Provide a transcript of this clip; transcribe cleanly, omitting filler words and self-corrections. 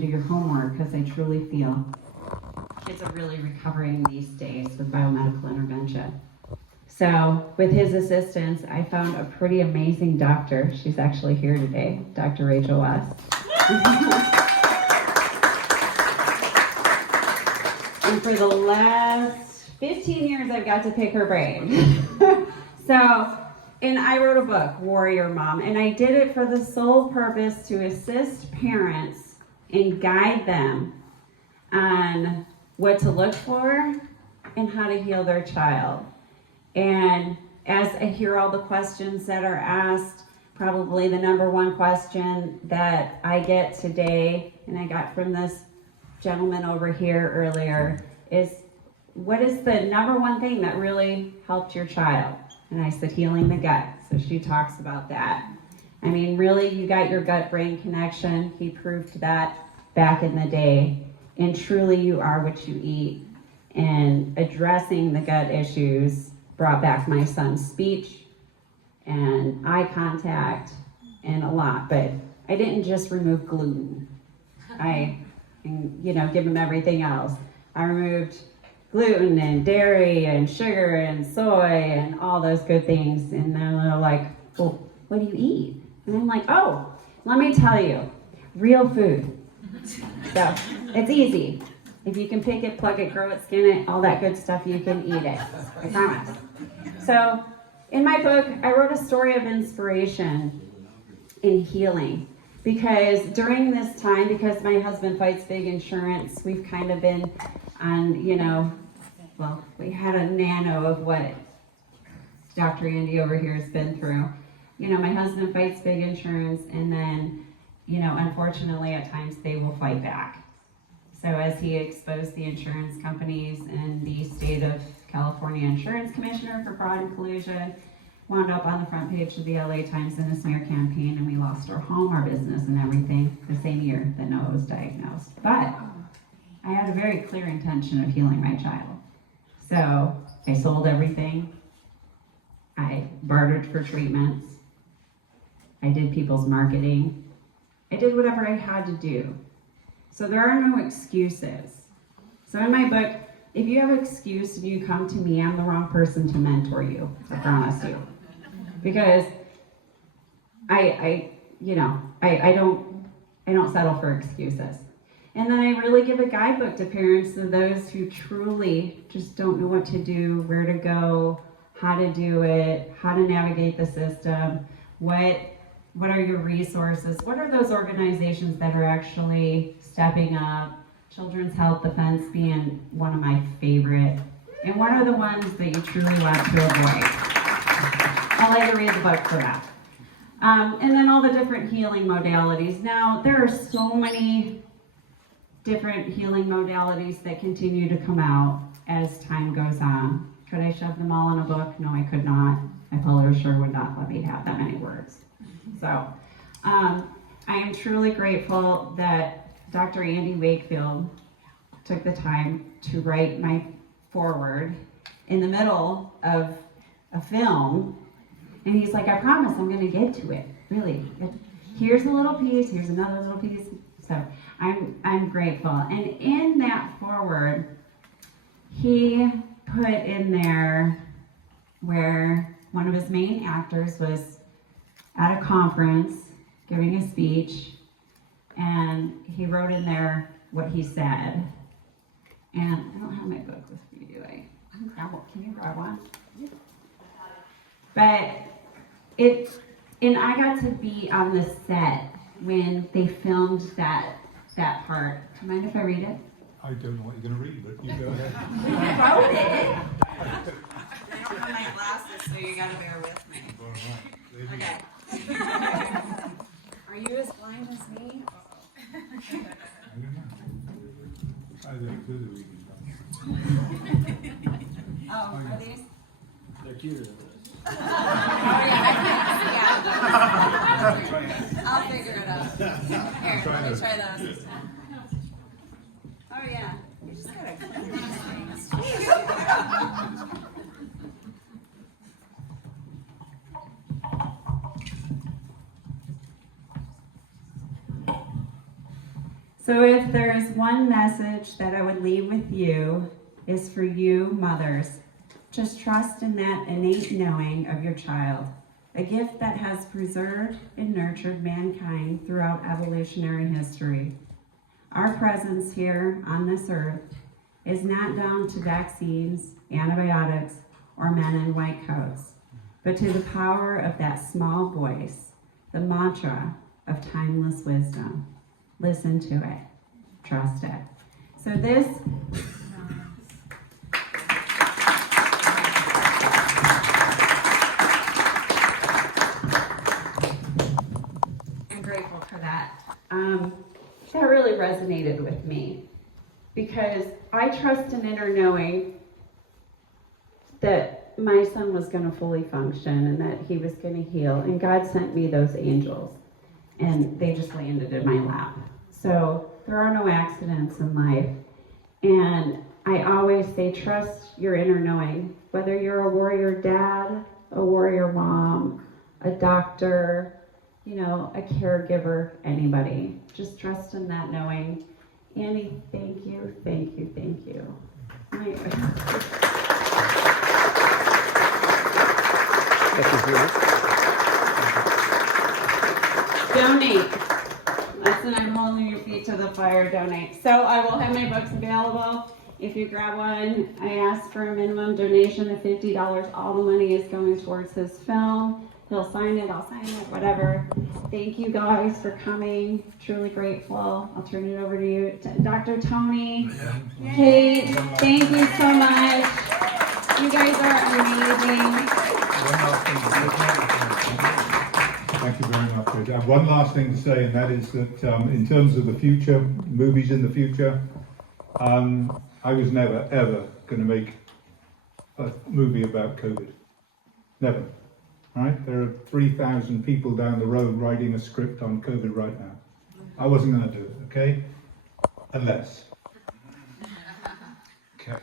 do your homework, because I truly feel kids are really recovering these days with biomedical intervention. So with his assistance, I found a pretty amazing doctor. She's actually here today, Dr. Rachel West. And for the last 15 years, I've got to pick her brain. And I wrote a book, Warrior Mom, and I did it for the sole purpose to assist parents and guide them on what to look for and how to heal their child. And as I hear all the questions that are asked, probably the number one question that I get today, and I got from this gentleman over here earlier, is what is the number one thing that really helped your child? And I said, healing the gut. So she talks about that. I mean, really, you got your gut-brain connection. He proved that back in the day. And truly, you are what you eat. And addressing the gut issues brought back my son's speech and eye contact and a lot. But I didn't just remove gluten. Give him everything else. I removed gluten and dairy and sugar and soy and all those good things. And they're like, well, what do you eat? And I'm like, oh, let me tell you, real food. So it's easy. If you can pick it, pluck it, grow it, skin it, all that good stuff, you can eat it. I promise. So in my book, I wrote a story of inspiration in healing. Because during this time, because my husband fights big insurance, we've kind of been on, we had a nano of what Dr. Andy over here has been through. My husband fights big insurance, and then, unfortunately, at times they will fight back. So as he exposed the insurance companies and the state of California Insurance Commissioner for Fraud and Collusion, wound up on the front page of the LA Times in a smear campaign, and we lost our home, our business, and everything the same year that Noah was diagnosed. But I had a very clear intention of healing my child. So I sold everything. I bartered for treatments. I did people's marketing. I did whatever I had to do. So there are no excuses. So in my book, if you have an excuse and you come to me, I'm the wrong person to mentor you, I promise you. Because I don't settle for excuses. And then I really give a guidebook to parents and those who truly just don't know what to do, where to go, how to do it, how to navigate the system, what are your resources, what are those organizations that are actually stepping up, Children's Health Defense being one of my favorite, and what are the ones that you truly want to avoid. I'll let you read the book for that. And then all the different healing modalities. Now, there are so many different healing modalities that continue to come out as time goes on. Could I shove them all in a book? No, I could not. My publisher would not let me have that many words. So, I am truly grateful that Dr. Andy Wakefield took the time to write my foreword in the middle of a film. And he's like, I promise I'm going to get to it. Really. Here's a little piece. Here's another little piece. So I'm grateful. And in that foreword, he put in there where one of his main actors was at a conference giving a speech, and he wrote in there what he said. And I don't have my book with me, do I? Can you grab one? But I got to be on the set when they filmed that part. Do you mind if I read it? I don't know what you're going to read, but you go ahead. We wrote it. I don't have my glasses, so you got to bear with me. All right. Okay. Are you as blind as me? I don't know. Either good or reading. Oh, are these? They're cuter. Oh, yeah, I can't see out. I'll figure it out. Here, let me try those. Oh, yeah. You just gotta clean these things. So if there is one message that I would leave with you, is for you mothers. Just trust in that innate knowing of your child, a gift that has preserved and nurtured mankind throughout evolutionary history. Our presence here on this earth is not down to vaccines, antibiotics, or men in white coats, but to the power of that small voice, the mantra of timeless wisdom. Listen to it. Trust it. So this I'm grateful for that. That really resonated with me because I trust an inner knowing that my son was going to fully function and that he was going to heal. And God sent me those angels and they just landed in my lap. So there are no accidents in life. And I always say, trust your inner knowing, whether you're a warrior dad, a warrior mom, a doctor, a caregiver, anybody. Just trust in that knowing. Annie, thank you, thank you, thank you. Donate. Listen, I'm holding your feet to the fire. Donate. So I will have my books available. If you grab one, I ask for a minimum donation of $50. All the money is going towards his film. He'll sign it, I'll sign it, whatever. Thank you guys for coming. Truly grateful. I'll turn it over to you. Dr. Tony, Kate, thank you so much. You guys are amazing. Thank you very much, Rich. I have one last thing to say, and that is that in terms of the future, movies in the future, I was never, ever going to make a movie about COVID. Never. Right? There are 3,000 people down the road writing a script on COVID right now. I wasn't going to do it, okay? Unless. Careful.